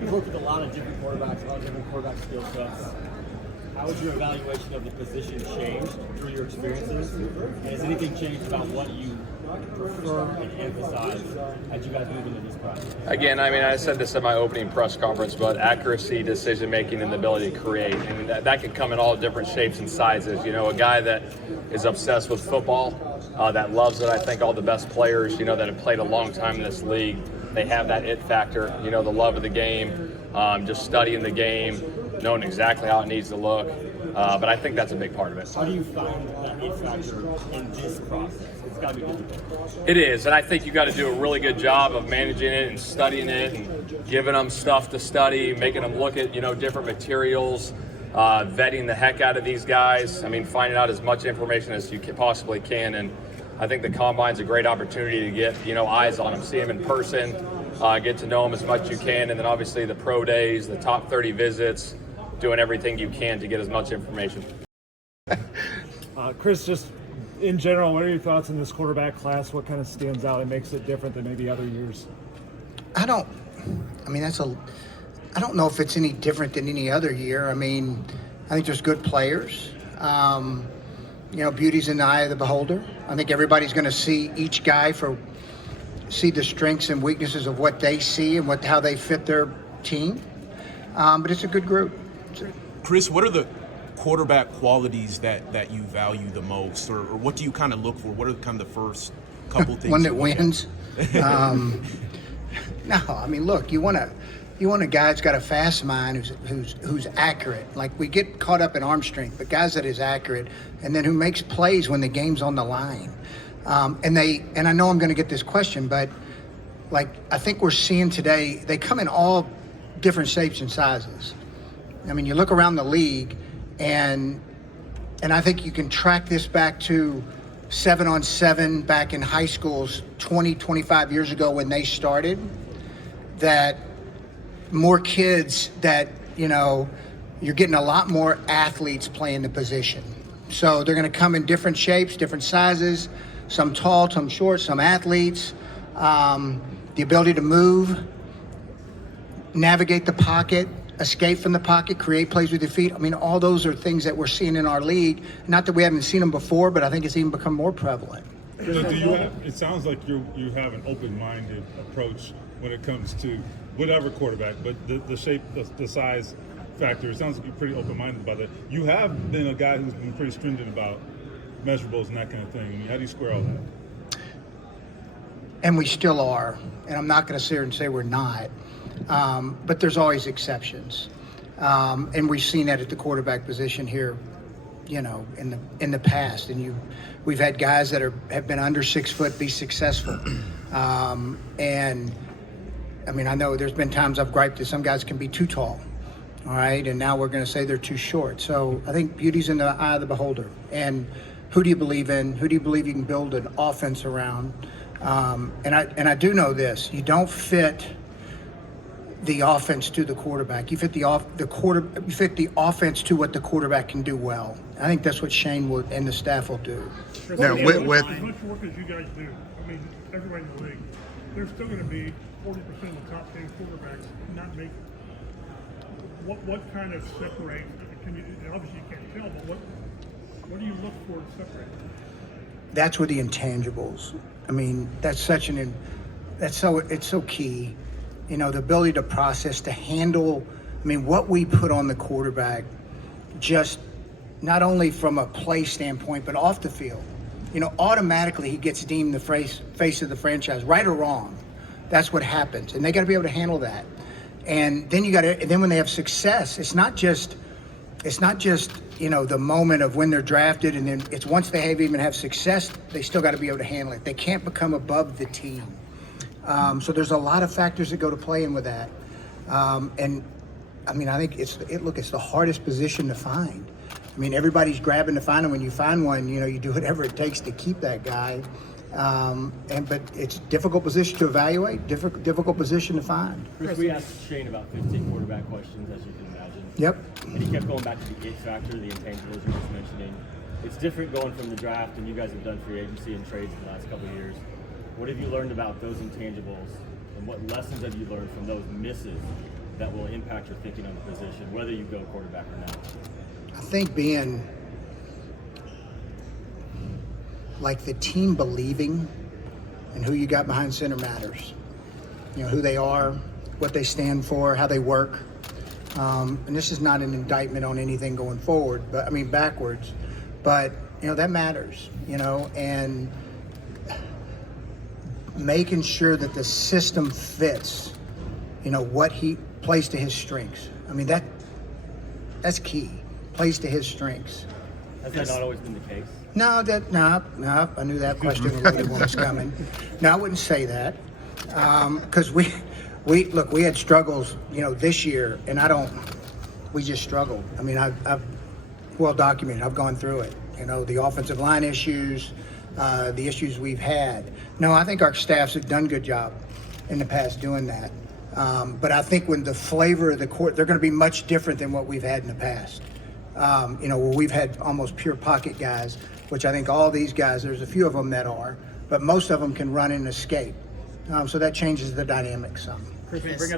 You've worked with a lot of different quarterbacks, a lot of different quarterback skill sets. How has your evaluation of the position changed through your experiences? And has anything changed about what you prefer and emphasize as you guys move into this process? Again, I said this at my opening press conference, but accuracy, decision making, and the ability to create. That can come in all different shapes and sizes. A guy that is obsessed with football, that loves it. I think all the best players, that have played a long time in this league, they have that it factor, the love of the game, just studying the game, knowing exactly how it needs to look. But I think that's a big part of it. How do you find that it factor in this process? It's got to be difficult. It is, and I think you got to do a really good job of managing it and studying it and giving them stuff to study, making them look at, different materials, vetting the heck out of these guys. Finding out as much information as you possibly can. And I think the Combine's a great opportunity to get, eyes on them, see them in person, get to know them as much as you can. And then obviously the pro days, the top 30 visits, doing everything you can to get as much information. Chris, just in general, what are your thoughts on this quarterback class? What kind of stands out and makes it different than maybe other years? I don't know if it's any different than any other year. I think there's good players. Beauty's in the eye of the beholder. I think everybody's going to see each guy see the strengths and weaknesses of what they see and how they fit their team. But it's a good group. Chris, what are the quarterback qualities that you value the most, or what do you kind of look for? What are kind of the first couple things? One that wins. Look, you want a guy that's got a fast mind who's accurate. Like, we get caught up in arm strength, but guys that is accurate, and then who makes plays when the game's on the line. And I know I'm going to get this question, but I think we're seeing today, they come in all different shapes and sizes. You look around the league, and I think you can track this back to 7-on-7 back in high schools 20, 25 years ago when they started, that more kids that, you're getting a lot more athletes playing the position. So they're going to come in different shapes, different sizes, some tall, some short, some athletes, the ability to move, navigate the pocket, escape from the pocket, create plays with your feet. All those are things that we're seeing in our league. Not that we haven't seen them before, but I think it's even become more prevalent. It sounds like you have an open-minded approach when it comes to whatever quarterback, but the shape, the size factor, it sounds like you're pretty open-minded about that. You have been a guy who's been pretty stringent about measurables and that kind of thing. How do you square all that? And we still are, and I'm not going to sit here and say we're not. But there's always exceptions, and we've seen that at the quarterback position here, in the past. And we've had guys that have been under 6 foot be successful, and I know there's been times I've griped that some guys can be too tall, all right, and now we're going to say they're too short. So I think beauty's in the eye of the beholder. And who do you believe in? Who do you believe you can build an offense around? And I do know this: you don't fit the offense to the quarterback. You fit you fit the offense to what the quarterback can do well. I think that's what Shane and the staff will do. Now, with as much work as you guys do, everybody in the league, there's still going to be 40% of the top 10 quarterbacks not making it. What kind of separates? Obviously you can't tell, but what do you look for to separate? That's where the intangibles. It's so key. The ability to process, to handle, what we put on the quarterback, just not only from a play standpoint, but off the field. Automatically he gets deemed the face of the franchise, right or wrong. That's what happens. And they got to be able to handle that. And then then when they have success, it's not just the moment of when they're drafted, and then it's once they even have success, they still got to be able to handle it. They can't become above the team. So there's a lot of factors that go to play in with that. And I think it's the hardest position to find. Everybody's grabbing to find them. When you find one, you do whatever it takes to keep that guy. But it's a difficult position to evaluate, difficult position to find. Chris, we asked Shane about 15 quarterback questions, as you can imagine. Yep. And he kept going back to the it factor, the intangibles you were mentioning. It's different going from the draft, and you guys have done free agency and trades in the last couple of years. What have you learned about those intangibles And what lessons have you learned from those misses that will impact your thinking on the position, whether you go quarterback or not? I think being like the team believing and who you got behind center matters. You know, who they are, what they stand for, how they work. And this is not an indictment on anything going forward, but I mean backwards. But, you know, that matters, you know, and making sure that the system fits, you know, what he plays to his strengths. I mean, that's key. Plays to his strengths. Has that not always been the case? No, I knew that question was coming. No, I wouldn't say that. Because we had struggles, you know, this year, and we just struggled. I mean, I've well documented. I've gone through it. You know, the offensive line issues, the issues we've had. No, I think our staffs have done a good job in the past doing that. But I think when the flavor of the court, they're going to be much different than what we've had in the past. You know, where we've had almost pure pocket guys, which I think all these guys, there's a few of them that are, but most of them can run and escape. So that changes the dynamic some. Chris, you bring up